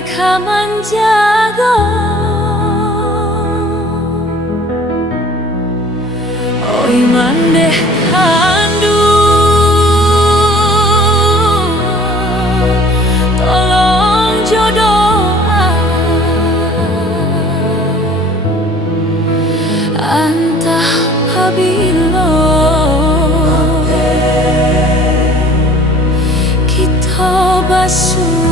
mereka menjaga. Oi mandeh kandu, tolong jodoh antah habilo kita basuh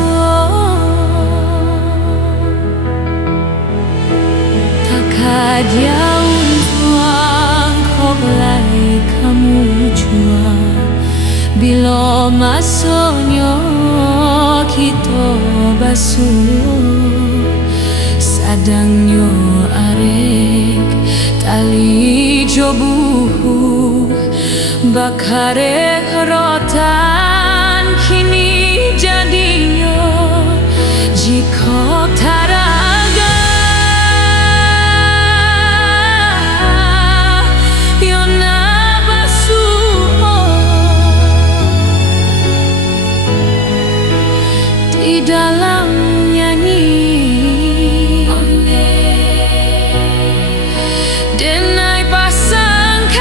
tak jauh tuang kok lai kamu jual bilo masonyo kita basuh sadangnya arek tali jobu bakare rotan kini jadinya jika taraga yona basuh di dalam nyanyi. Denai pasangkan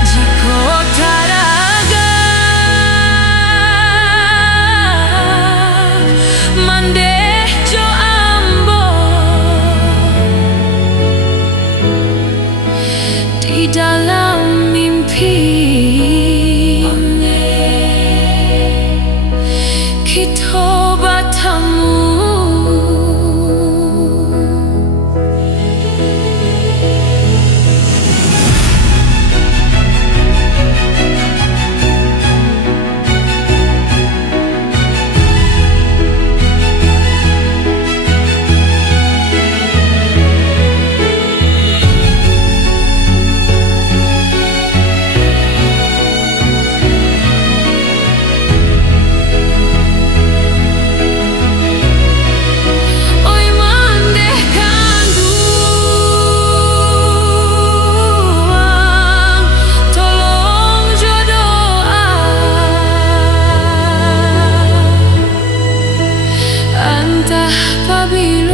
jika taraga mandeh jo ambo di dalam mimpi kita bertemu. Entah apabila